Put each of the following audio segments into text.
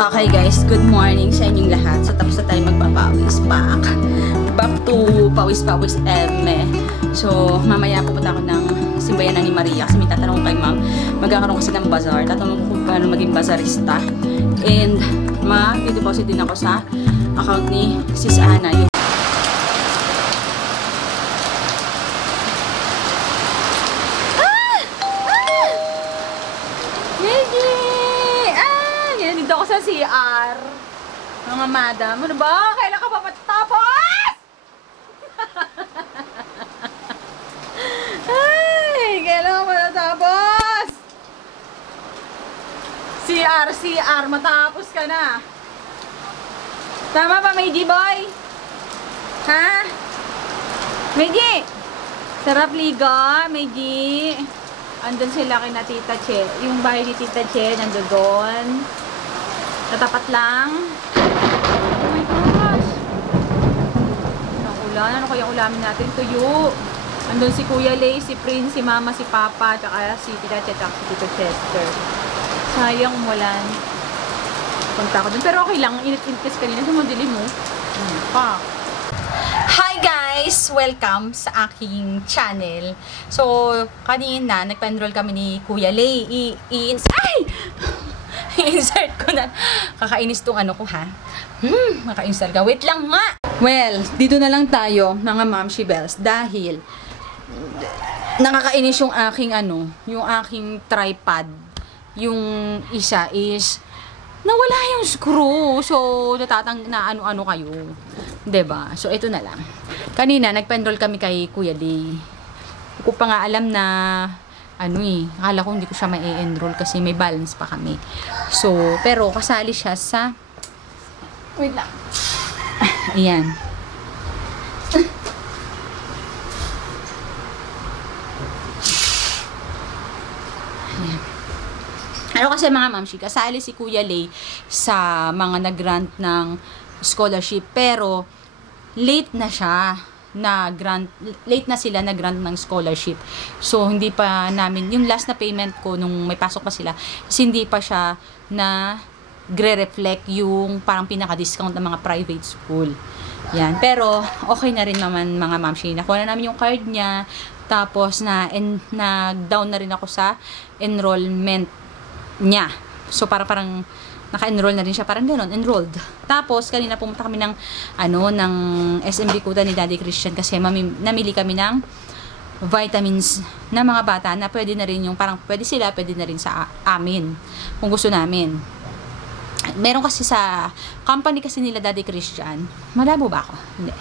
Okay guys, good morning sa inyong lahat. So tapos na tayo magpapawis. Back to pawis-pawis So mamaya pupunta ako ng simbayanan ni Maria kasi may tatanong kay ma'am. Magkakaroon kasi ng bazaar. Tatanong ko kung paano maging bazaarista. And ma-deposit din ako sa account ni Sis Ana. Dito ako sa CR. Mga madam, ano ba? Kailan ka pa matapos? Ay, kailan ka pa matapos? CR, matapos ka na. Tama ba, Meiji boy? Ha? Meiji? Sarap liga, Meiji. Andun sila kina Tita Che. Yung bahay ni Tita Che, nandun doon. Natapat lang. Oh my gosh. Ang ulan. Ano kaya ulamin natin? Tuyo. Andun si Kuya Lay, si Prince, si Mama, si Papa, tsaka si Tita Chet, si Tito Chester. Sayang umulan. Punta ko dun. Pero okay lang. Init-init kanina. Sumudili mo. Hi guys! Welcome sa aking channel. So, kanina, nagpa-enroll kami ni Kuya Lay. I-insert ko na. Kakainis tong ano ko ha. Maka-insert ka. Wait lang nga. Well, dito na lang tayo mga Mamshi Bells dahil nakakainis yung aking yung aking tripod. Yung isa is nawala yung screw. So, na ano kayo. 'Di ba? So, ito na lang. Kanina nagpa-enroll kami kay Kuya Lay. Hindi ko pa nga alam na akala ko hindi ko siya ma-enroll kasi may balance pa kami. So, pero kasali siya sa wait lang. Ayan. Ayan. Ano kasi mga mamshi, kasali si Kuya Lay sa mga nag-grant ng scholarship pero late na siya late na sila na grant ng scholarship. So, hindi pa namin, yung last na payment ko nung may pasok pa sila, hindi pa siya na gre-reflect yung parang pinaka-discount ng mga private school. Yan. Pero, okay na rin naman mga mamshi. Nakuha na namin yung card niya, tapos na-down na rin ako sa enrollment niya. So, parang naka-enroll na rin siya, parang gano'n, enrolled. Tapos, kanina pumunta kami ng, ng SMB Kuta ni Daddy Christian kasi namili kami ng vitamins na mga bata na pwede na rin yung, parang pwede sila, pwede na rin sa amin, kung gusto namin. Meron kasi sa company kasi nila Daddy Christian, malabo ba ako? Hindi.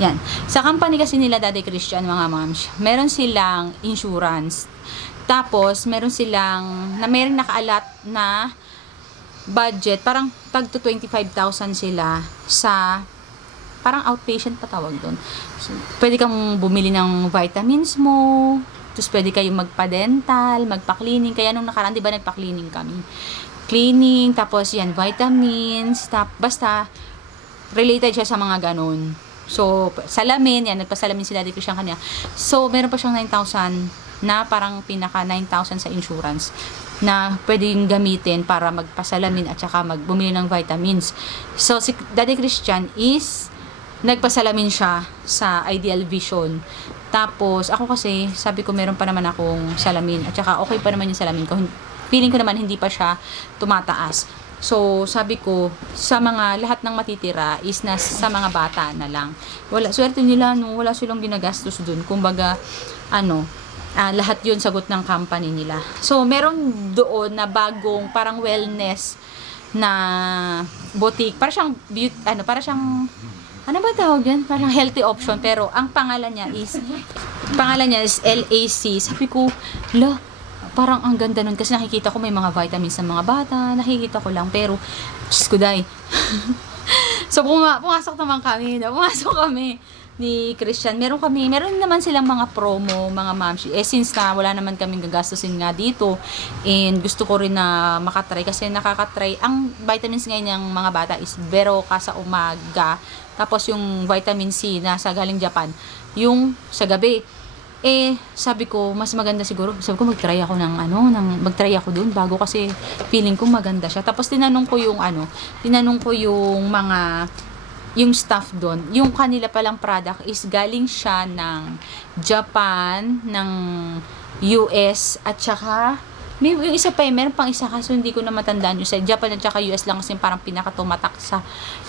Yan. Sa company kasi nila Daddy Christian, mga moms, meron silang insurance. Tapos, meron nakaalat na budget, parang tag to 25,000 sila sa, parang outpatient pa tawag doon. So, pwede kang bumili ng vitamins mo, tapos pwede kayong magpa-dental, magpa-cleaning, kaya nung nakaraan, di ba nagpa-cleaning kami? Cleaning, tapos yan, vitamins, basta, related siya sa mga ganun. So, salamin, yan, nagpasalamin sila dito siyang kanya. So, meron pa siyang 9,000 na parang pinaka 9,000 sa insurance na pwedeng gamitin para magpasalamin at saka bumili ng vitamins. So, si Daddy Christian is nagpasalamin siya sa Ideal Vision. Tapos, ako kasi, sabi ko meron pa naman akong salamin at saka okay pa naman yung salamin ko. Feeling ko naman hindi pa siya tumataas. So, sabi ko, sa mga lahat ng matitira is sa mga bata na lang. Swerte nila, wala silang ginagastos dun. Kumbaga, lahat yun sagot ng company nila. So, meron doon na bagong parang wellness na boutique. Para siyang, ano ba tawag yan? Parang healthy option. Pero, ang pangalan niya is LAC. Sabi ko, parang ang ganda nun. Kasi nakikita ko may mga vitamins ng mga bata. Nakikita ko lang. Pero, Diyos ko, day. So, pumasok naman kami. Pumasok kami ni Christian. Meron naman silang mga promo, mga mamshi. Since na wala naman kaming gagastusin nga dito, and gusto ko rin na makatry, kasi nakakatry, ang vitamins ngayon ng mga bata is Beroka sa umaga, tapos yung vitamin C na sa galing Japan, yung sa gabi. Eh, sabi ko, mas maganda siguro. Sabi ko, mag-try ako mag-try ako dun bago kasi feeling ko maganda siya. Tapos tinanong ko yung mga, yung staff doon. Yung kanila palang product is galing siya ng Japan, ng US, at saka, yung isa pa meron pang isa kaso hindi ko na matandaan yung sa Japan at saka US lang kasi parang pinakatumatak sa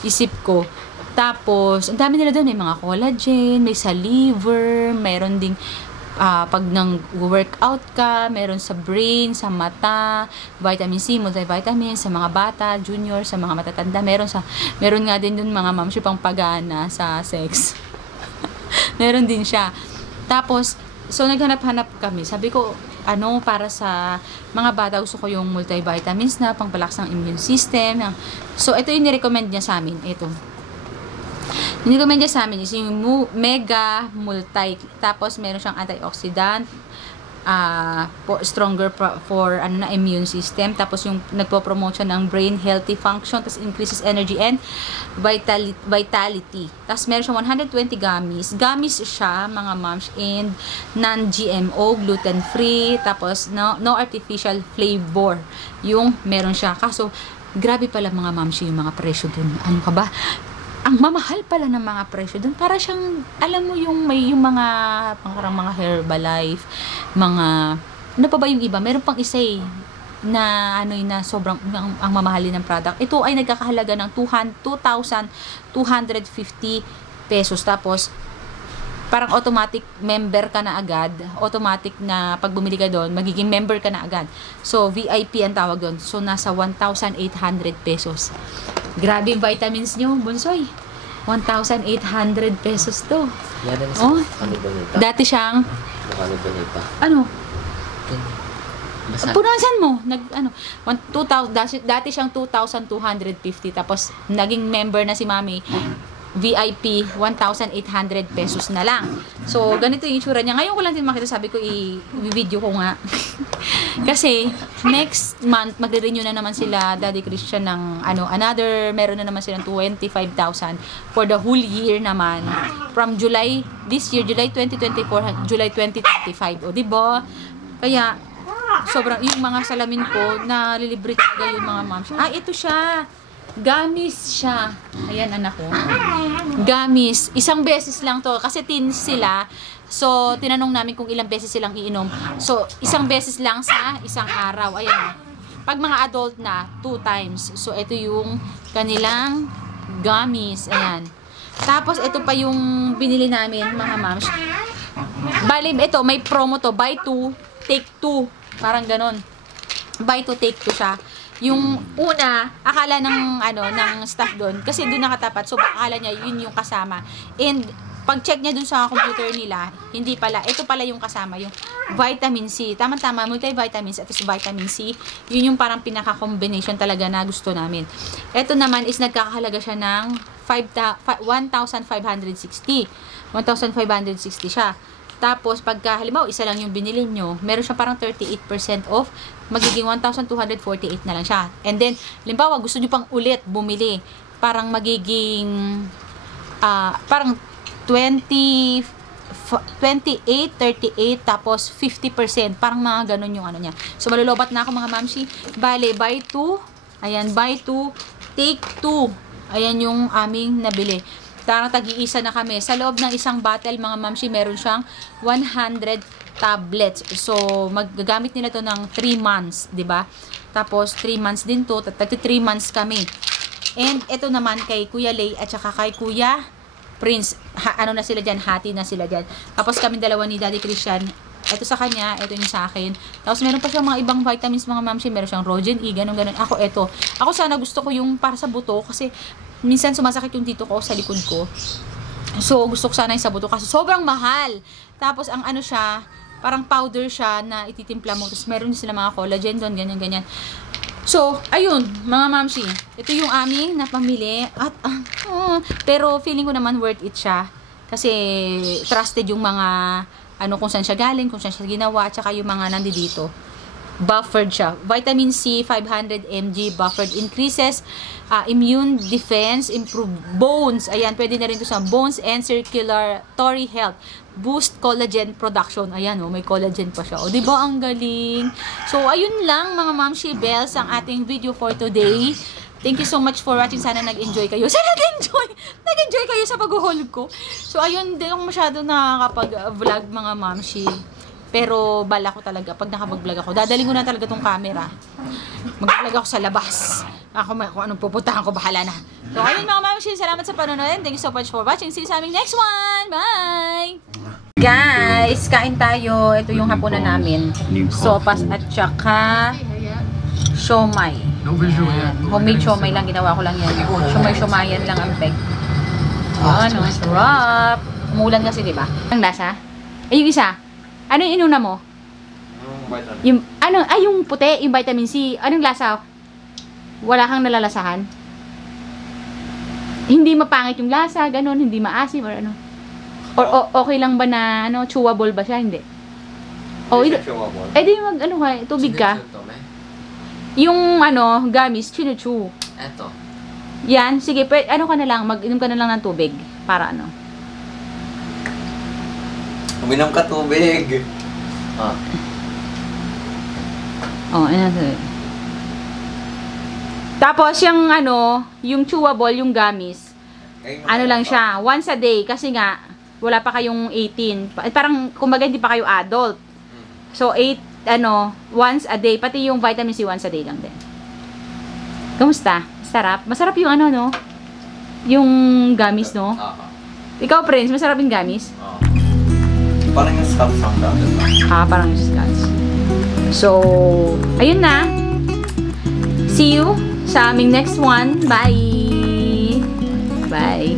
isip ko. Tapos, ang dami nila doon, may mga collagen, may sa liver, mayroon ding pag nang workout ka, meron sa brain, sa mata, vitamin C, multivitamin, sa mga bata, junior, sa mga matatanda, meron nga din doon mga ma'am, pang pagana sa sex. Meron din siya. Tapos, so naghanap-hanap kami. Sabi ko, para sa mga bata, gusto ko yung multivitamins na pangpalakas ng immune system. So, ito yung nirecommend niya sa amin. Ito. Nirecommend niya sa amin is yung Mega Multi. Tapos, meron siyang antioxidant. Stronger for immune system. Tapos, yung nagpo-promote siya ng brain healthy function. Tapos, increases energy and vitality. Tapos, meron siyang 120 gummies. Gummies siya, mga moms, and non-GMO, gluten-free. Tapos, no artificial flavor. Yung meron siya. Kaso, grabe pala mga moms yung mga presyo dun. Ano ka ba? Ang mamahal pala ng mga presyo doon. Para siyang, alam mo yung mga, parang mga Herbalife, mga, ano pa ba yung iba? Meron pang isa na, na sobrang, ang mamahalin ng product. Ito ay nagkakahalaga ng 2,250 pesos. Tapos, parang automatic member ka na agad. Automatic na pag bumili ka doon, magiging member ka na agad. So, VIP ang tawag doon. So, nasa 1,800 pesos. Grabe yung vitamins nyo, Bunsoy. 1,800 pesos to. Oh, dati siyang ano? Punasan mo, dati siyang 2,250 tapos naging member na si Mami. VIP, 1,800 pesos na lang. So, ganito yung itsura niya. Ngayon ko lang din makita, sabi ko, i-video ko nga. Kasi, next month, magre-renew na naman sila, Daddy Christian, ng, meron na naman silang 25,000 for the whole year naman. From July, this year, July 2024, July 2025. O, diba? Kaya, sobrang, yung mga salamin ko, nalilibre talaga yung mga moms. Ito siya. Gamis siya. Ayan, anak ko. Gamis. Isang beses lang to. Kasi teens sila. So, tinanong namin kung ilang beses silang iinom. So, isang beses lang sa isang araw. Ayan. Pag mga adult na, 2 times. So, ito yung kanilang gamis. Ayan. Tapos, ito pa yung binili namin, mga moms. Bali, ito, may promo to. Buy 2, take 2. Parang ganon. Buy 2, take 2 siya. Yung una, akala ng staff doon, kasi doon nakatapat, so akala niya yun yung kasama. And pag check niya doon sa computer nila, hindi pala, ito pala yung kasama, yung vitamin C. Tama-tama, multivitamins at vitamin C. Yun yung parang pinaka-combination talaga na gusto namin. Ito naman is nagkakahalaga siya ng 1,560. 1,560 siya. Tapos, pagka, halimbawa, isa lang yung binili nyo, meron siya parang 38% off, magiging 1,248 na lang siya. And then, halimbawa, gusto nyo pang ulit bumili, parang magiging, parang 28, 38, tapos 50%, parang mga ganun yung niya. So, malulobat na ako mga mamshi. Bale, buy 2, ayan, buy 2, take 2. Ayan yung aming nabili. Tarang tag-iisa na kami. Sa loob ng isang bottle, mga mamshi, meron siyang 100 tablets. So, magagamit nila to ng 3 months, 'di ba? Tapos 3 months din to, 3 months kami. And ito naman kay Kuya Lay at saka kay Kuya Prince, na sila diyan, hati na sila diyan. Tapos kami dalawa ni Daddy Christian, ito sa kanya, ito yung sa akin. Tapos meron pa siyang mga ibang vitamins, mga mamshi, meron siyang Rogen E, ganun. Ako ito. Ako sana gusto ko yung para sa buto kasi minsan sumasakit yung dito ko sa likod ko. So, gusto ko sana yung sa buto kasi sobrang mahal. Tapos, ang siya, parang powder siya na ititimpla mo. Tapos, meron din sila mga collagen doon, ganyan. So, ayun, mga mamshi. Ito yung aming napamili. At, pero feeling ko naman worth it siya. Kasi, trusted yung mga, kung saan siya galing, kung saan siya ginawa, at saka yung mga nandito. buffered siya. Vitamin C, 500 mg, buffered, increases immune defense, improve bones. Ayan, pwede na rin ito sa bones and circulatory health. Boost collagen production. Ayan, may collagen pa siya. Di ba ang galing? So, ayun lang mga Mamshi Bells ang ating video for today. Thank you so much for watching. Sana nag-enjoy kayo. Sana nag-enjoy kayo sa pag-haul ko. So, ayun, di ako masyado nakakapag-vlog mga Mamshi. Pero bala ko talaga, pag nakapag-vlog ako, dadaling ko na talaga tong camera. Mag-vlog ako sa labas. Kung anong pupuntahan ko, bahala na. So, ayun mga Mamshi, salamat sa panonood. Thank you so much for watching. See you sa aming next one. Bye! Guys, kain tayo. Ito yung hapunan namin. Sopas at saka siomay. Homemade siomay lang. Ginawa ko lang yan. Siomay-siomayan lang ang peg. Ano, sarap. Umulan kasi, di ba? Ang lasa? Yung isa. Ano yung inuna mo? Yung, yung puti, yung vitamin C. Anong lasa? Wala kang nalalasahan? Hindi mapangit yung lasa, ganun, hindi maasim, or ano? Or okay lang ba na, chewable ba siya? Hindi. Hindi. Di tubig ka. Yung, gamis, chinu-chew. Eto. Yan, sige, ka na lang, mag-inom ka na lang ng tubig. Para Uminom ka tubig. Tapos yung yung chewable, yung gamis, lang siya, once a day, kasi nga, wala pa kayong 18. Parang, kumbaga, hindi pa kayo adult. So, once a day, pati yung vitamin C, once a day lang din. Kamusta? Sarap? Masarap yung yung gamis, no? Ikaw, Prince, masarap yung gamis? Parang yung Scotch ang dati. Parang yung Scotch. So, ayun na. See you sa aming next one. Bye! Bye!